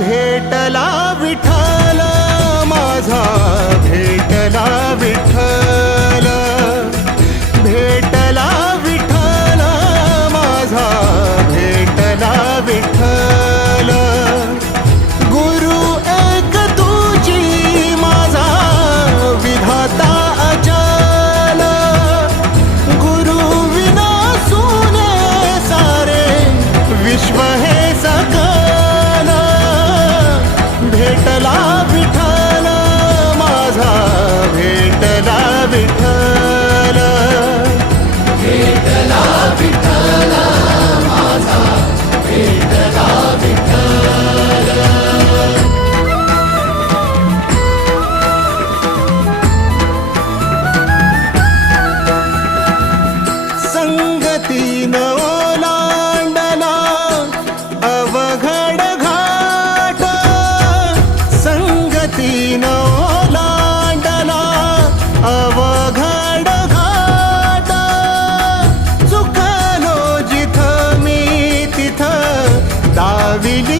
भेटला विठ्ठल माझा, भेटला विठ्ठल, भेटला विठ्ठल माझा, भेटला विठ्ठल. गुरु एक तुझी माझा विधाता अचल, गुरु विना सुने सारे विश्व हे सकल. भेटला विठ्ठल माझा, भेटला विठ्ठल, भेटला विठ्ठल माझा, भेटला विठ्ठल. संगतीन ओलांडला अवघड घाट, संगतीन